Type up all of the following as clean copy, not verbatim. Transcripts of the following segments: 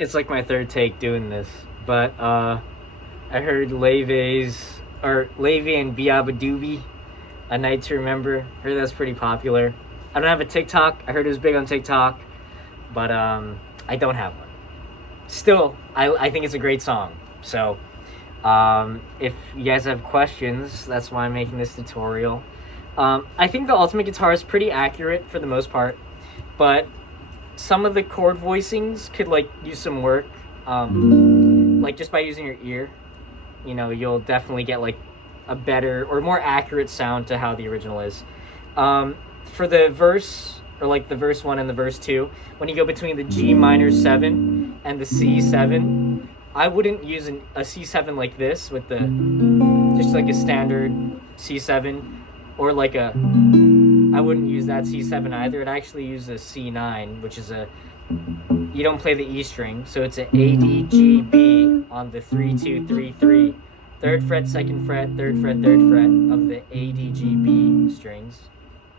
It's like my third take doing this, but I heard Laufey and Beabadoobee, A Night to Remember. Heard that's pretty popular. I don't have a TikTok. I heard it was big on TikTok, but I don't have one. Still, I think it's a great song. So if you guys have questions, that's why I'm making this tutorial. I think the Ultimate Guitar is pretty accurate for the most part, but some of the chord voicings could like use some work. Like just by using your ear, you know, you'll definitely get like a better or more accurate sound to how the original is. For the verse, or like the verse 1 and the verse 2, when you go between the G minor 7 and the C7, I wouldn't use a C7 like this with the just like a standard C7, or like a, I wouldn't use that C7 either. I'd actually use a C9, which is you don't play the E string, so it's an A, D, G, B on the 3, 2, 3, 3. 3rd fret, 2nd fret, 3rd fret, 3rd fret of the A, D, G, B strings.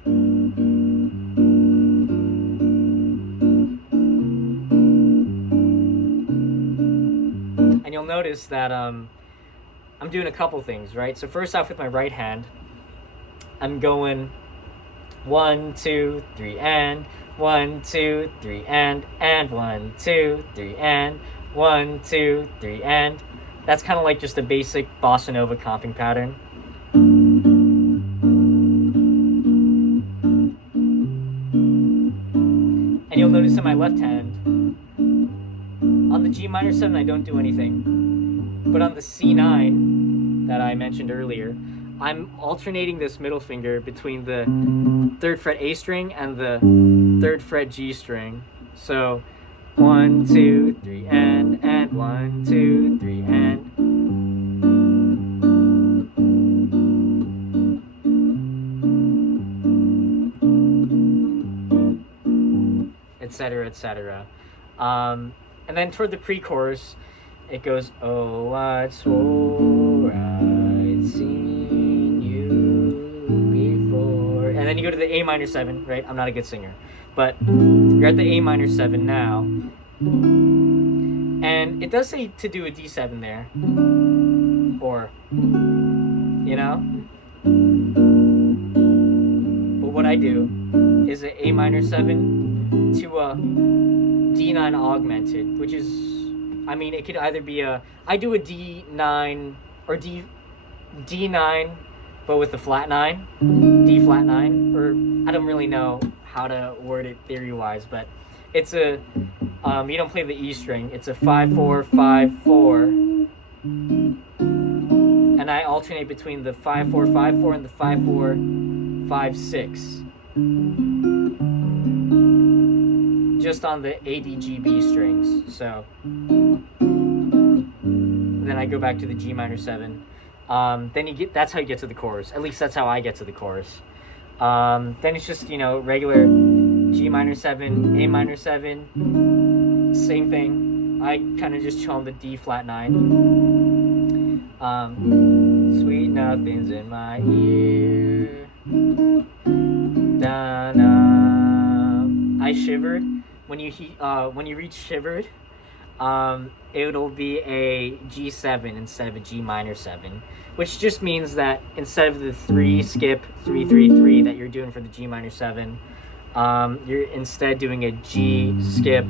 And you'll notice that I'm doing a couple things, right? So first off, with my right hand, I'm going 1, 2, 3, and 1, 2, 3, and 1, 2, 3, and 1, 2, 3, and. That's kind of like just a basic bossa nova comping pattern. And you'll notice in my left hand, on the G minor 7, I don't do anything. But on the C9 that I mentioned earlier, I'm alternating this middle finger between the 3rd fret A string and the 3rd fret G string. So 1, 2, 3, and 1, 2, 3, and. Etc., etc. And then toward the pre-chorus, it goes, oh, I swore I'd seen you before. And then you go to the A minor 7, right? I'm not a good singer, but you're at the A minor 7 now. And it does say to do a D7 there. Or, you know? But what I do is an A minor 7 to a D9 augmented, which is, I mean, it could either be I do a D9 or D9, but with the flat 9, D flat 9, or I don't really know how to word it theory-wise, but it's a, you don't play the E string, it's a 5, 4, 5, 4, and I alternate between the 5, 4, 5, 4 and the 5, 4, 5, 6. Just on the ADGB strings. So then I go back to the G minor 7. Then that's how you get to the chorus. At least that's how I get to the chorus. Then it's just, you know, regular G minor 7, A minor 7, same thing. I kind of just chill on the D flat 9. Sweet nothings in my ear. I shivered. When you reach shivered, it'll be a G7 instead of a G minor 7, which just means that instead of the 3 skip 3 3 3 that you're doing for the G minor 7, you're instead doing a G skip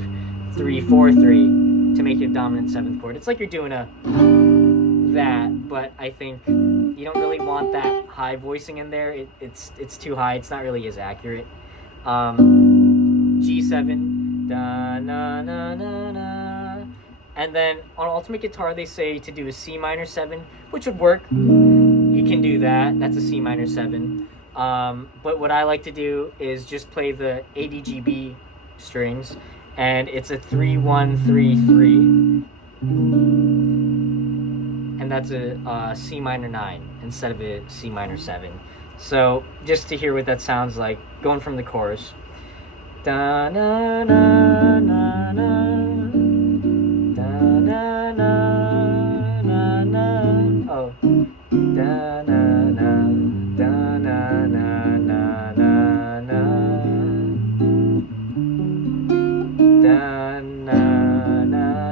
3 4 3 to make it a dominant 7th chord. It's like you're doing that, but I think you don't really want that high voicing in there. It's too high. It's not really as accurate. G7, da na na na na, and then on Ultimate Guitar they say to do a C minor 7, which would work. You can do that. That's a C minor 7. But what I like to do is just play the ADGB strings, and it's a 3 1 3 3, and that's a C minor 9 instead of a C minor 7. So just to hear what that sounds like, going from the chorus. Da na na na na, da na na na na. Oh, da na na, da na na na na na, da na na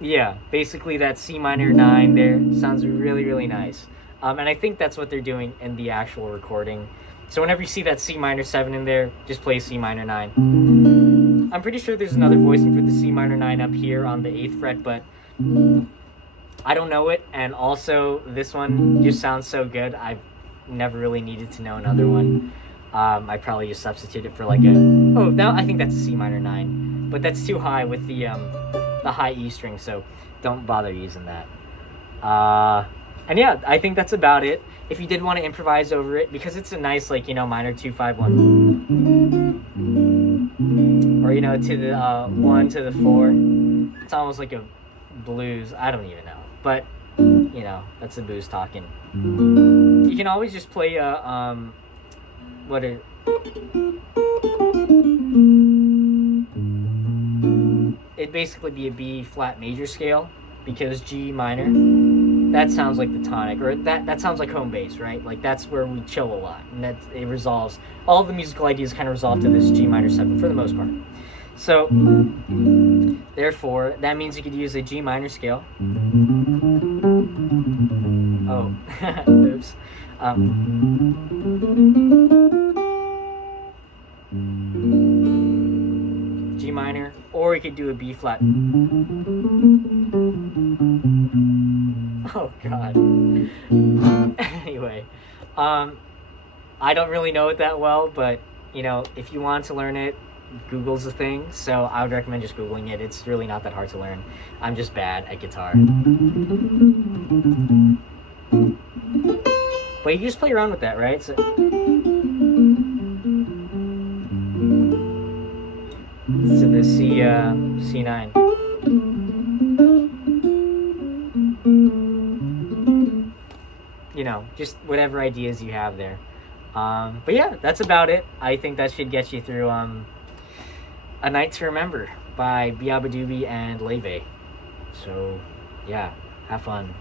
Yeah, basically that C minor 9 there sounds really, really nice. And I think that's what they're doing in the actual recording. So whenever you see that C minor 7 in there, just play C minor 9. I'm pretty sure there's another voicing for the C minor 9 up here on the 8th fret, but I don't know it. And also, this one just sounds so good. I've never really needed to know another one. I probably just substitute it for like a... Oh, now I think that's a C minor 9. But that's too high with the high E string, so don't bother using that. And yeah, I think that's about it. If you did want to improvise over it, because it's a nice, like, you know, minor 2, 5, 1. Or, you know, to the 1 to the 4. It's almost like a blues. I don't even know. But, you know, that's the blues talking. You can always just play it'd basically be a B flat major scale, because G minor, that sounds like the tonic, or that sounds like home base, right? Like that's where we chill a lot, and that it resolves all of the musical ideas kind of resolve to this G minor 7 for the most part. So therefore that means you could use a G minor scale. Oh, oops. G minor, or you could do a B flat. Oh god. Anyway, I don't really know it that well, but you know, if you want to learn it, Google's a thing, so I would recommend just Googling it. It's really not that hard to learn. I'm just bad at guitar. But you just play around with that, right? So the C9. You know, just whatever ideas you have there. But yeah, that's about it. I think that should get you through A Night to Remember by Beabadoobee and Laufey. So yeah, have fun.